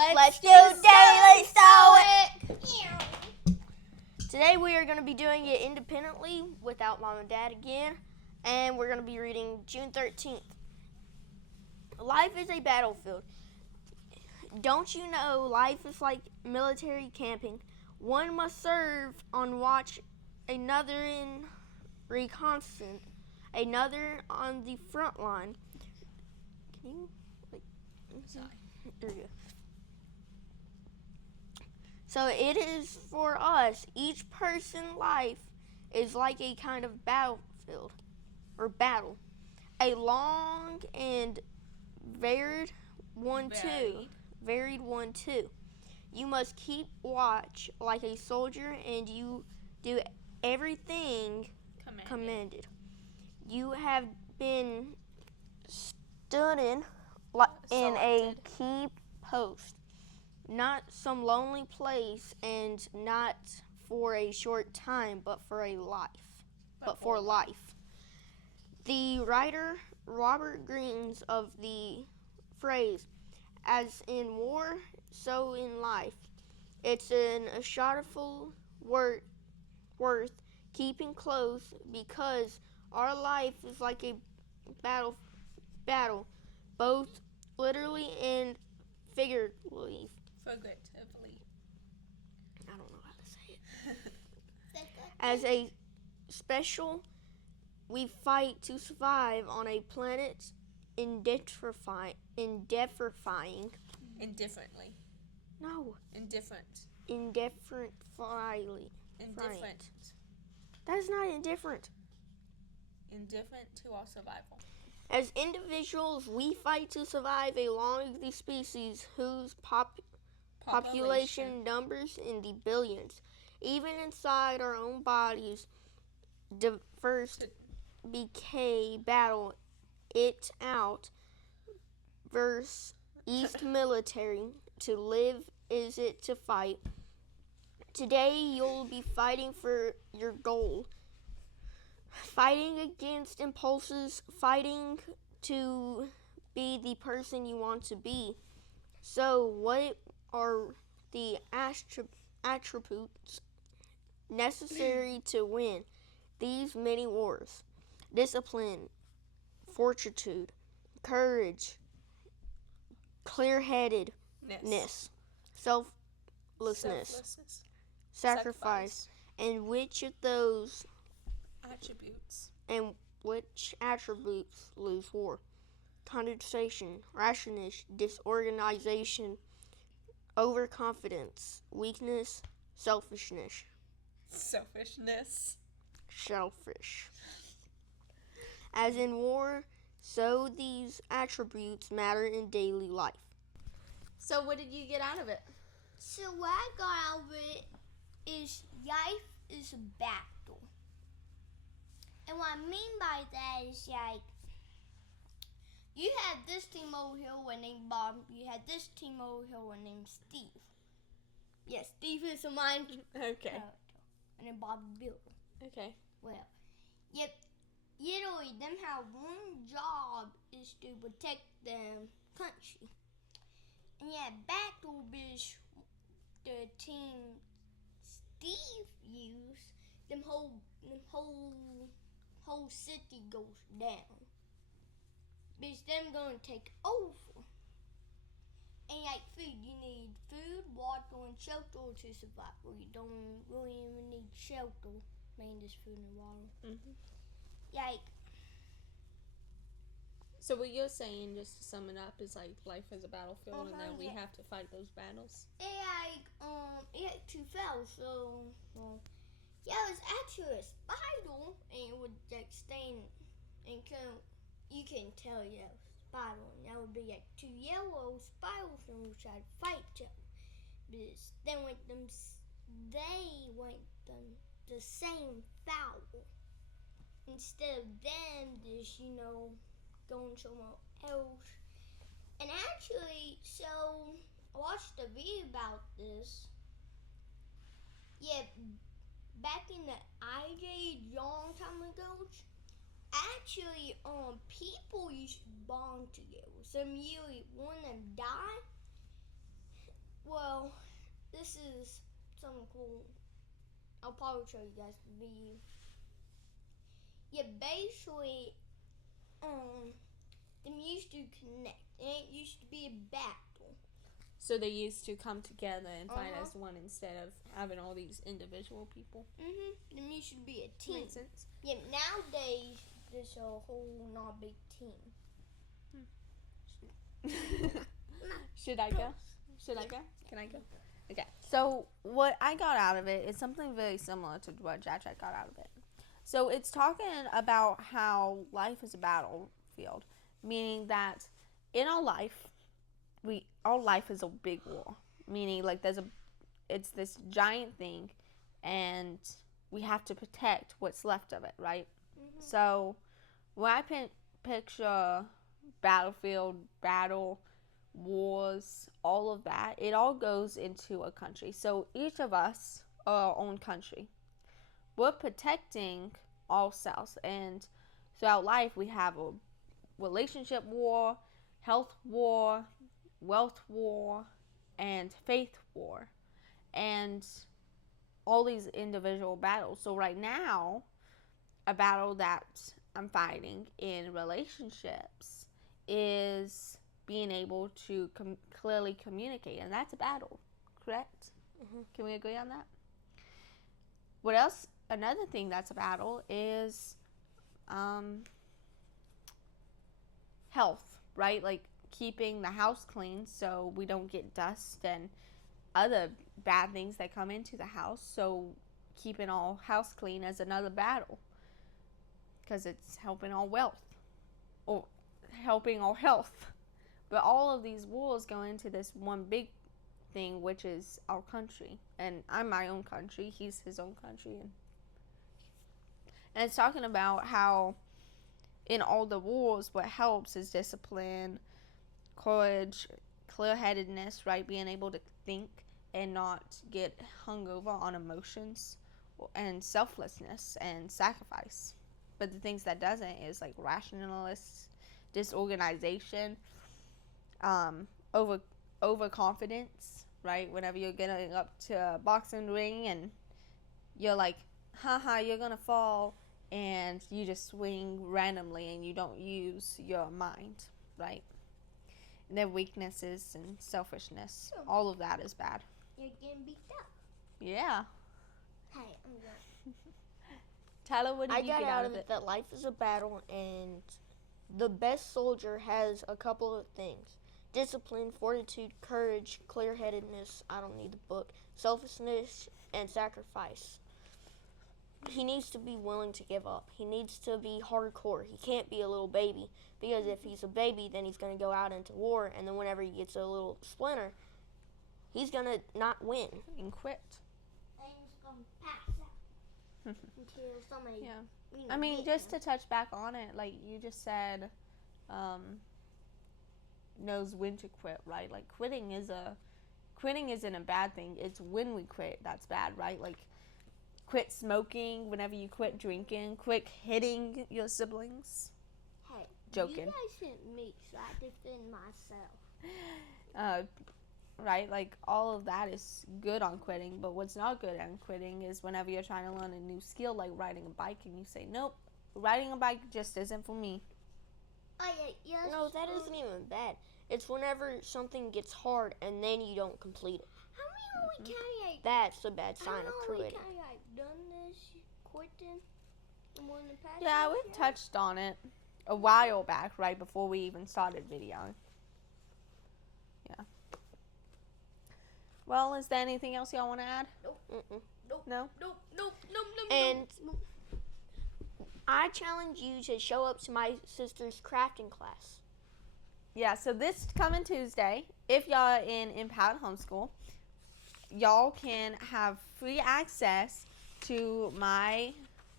Let's do Daily Stoic! Today we are going to be doing it independently without Mom and Dad again, and we're going to be reading June 13th. Life is a battlefield. Don't you know life is like military camping? One must serve on watch, another in reconnaissance, another on the front line. Can you, Sorry. There you go. So it is for us. Each person's life is like a kind of battlefield or battle. A long and varied one too. You must keep watch like a soldier, and you do everything commanded. You have been stood in a key post. Not some lonely place, and not for a short time, but for a life. For life. The writer Robert Greene's of the phrase, as in war, so in life. It's an assuredly worth keeping close, because our life is like a battle, both literally and figuratively. I don't know how to say it. As a special, we fight to survive on a planet indifferently. No. Indifferent. That is not indifferent. Indifferent to our survival. As individuals, we fight to survive along the species whose population numbers in the billions. Even inside our own bodies, diverse decay battle it out. Verse East military, to live is it to fight. Today you'll be fighting for your goal. Fighting against impulses, fighting to be the person you want to be. So what are the attributes necessary to win these many wars? Discipline, fortitude, courage, clear-headedness, selflessness, sacrifice. And which of those attributes lose war? Condensation, rashness, disorganization, overconfidence, weakness, selfish. As in war, so these attributes matter in daily life. So what did you get out of it? So what I got out of it is life is a battle. And what I mean by that is like, you have this team over here named Bob. You have this team over here named Steve. Yes, Steve is a mind Okay. character. And then Bob is Bill. Okay. Well, yep. Literally, them have one job is to protect the country. And yeah, battle is the team Steve used. Them whole city goes down. Because them gonna take over. And like food, you need food, water, and shelter to survive. Well, you don't really even need shelter. Mainly just food and water. Mm-hmm. Like. So what you're saying, just to sum it up, is like life is a battlefield, and that we have to fight those battles. It had two fells, so yeah, it was actually a spider, and it would like stand and you can tell it was a spider, and that would be like two yellow spiders and would try to fight each other. Because they went the same foul. Instead of them just, going somewhere else. And actually, so I watched a video about this. Yeah, back in the age, long time ago, actually, people used to bond together. Some yearly, one of them died, this is something cool. I'll probably show you guys the video. Yeah, basically, them used to connect. And it used to be a battle. So they used to come together and fight Uh-huh. as one instead of having all these individual people. Them used to be a team. Makes sense. Yeah, nowadays there's a whole not big team. Should I go? Should I go? Can I go? Okay. So what I got out of it is something very similar to what Jack got out of it. So it's talking about how life is a battlefield, meaning that in our life, our life is a big war. Meaning like it's this giant thing, and we have to protect what's left of it, right? So when I picture battlefield, battle, wars, all of that, it all goes into a country. So each of us are our own country. We're protecting ourselves, and throughout life we have a relationship war, health war, wealth war, and faith war, and all these individual battles. So right now, a battle that I'm fighting in relationships is being able to clearly communicate, and that's a battle, correct? Can we agree on that? What else? Another thing that's a battle is health, right? Like keeping the house clean so we don't get dust and other bad things that come into the house. So keeping our house clean is another battle, because it's helping our wealth or helping our health. But all of these wars go into this one big thing, which is our country. And I'm my own country, he's his own country. And it's talking about how in all the wars, what helps is discipline, courage, clear-headedness, right? Being able to think and not get hung over on emotions, and selflessness and sacrifice. But the things that doesn't is like rationalist, disorganization, overconfidence, right? Whenever you're getting up to a boxing ring and you're like, haha, you're gonna fall, and you just swing randomly and you don't use your mind, right? And their weaknesses and selfishness, all of that is bad. You're getting beat up. Yeah. Hey, I'm done. Tyler, what did you got get out of it that life is a battle, and the best soldier has a couple of things: discipline, fortitude, courage, clear-headedness, I don't need the book, selfishness, and sacrifice. He needs to be willing to give up. He needs to be hardcore. He can't be a little baby, because if he's a baby, then he's going to go out into war, and then whenever he gets a little splinter, he's going to not win. and quit? And he's going to pass out until somebody, Yeah. you know, I mean, get just him. to touch back on it, like you just said, knows when to quit, right? Like quitting isn't a bad thing. It's when we quit that's bad, right? Like quit smoking, whenever you quit drinking, quit hitting your siblings. Hey, Joking. you guys hit me, so I defend myself. Right? Like all of that is good on quitting, but what's not good on quitting is whenever you're trying to learn a new skill, like riding a bike, and you say, nope, riding a bike just isn't for me. Oh, yeah, yes. No, that isn't even bad. It's whenever something gets hard and then you don't complete it. How many we carry? That's a bad sign of How many quitting. I've done this, quitting, in one of the past Yeah, years? we've touched on it a while back, right before we even started videoing. Yeah. Well, is there anything else y'all want to add? Mm-mm. No? Nope. And I challenge you to show up to my sister's crafting class. Yeah, so this coming Tuesday, if y'all are in Empowered Homeschool, y'all can have free access to my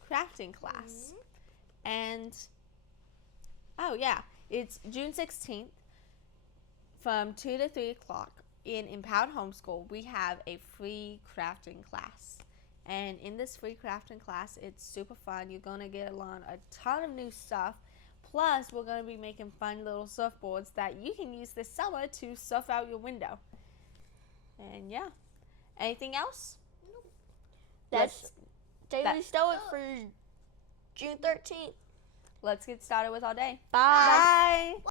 crafting class. And, oh yeah, it's June 16th from 2 to 3 o'clock in Empowered Homeschool. We have a free crafting class. And in this free crafting class, it's super fun. You're going to get to learn a ton of new stuff. Plus, we're going to be making fun little surfboards that you can use this summer to surf out your window. And yeah. Anything else? That's Daily that- Stoic for June 13th. Let's get started with our day. Bye. Bye.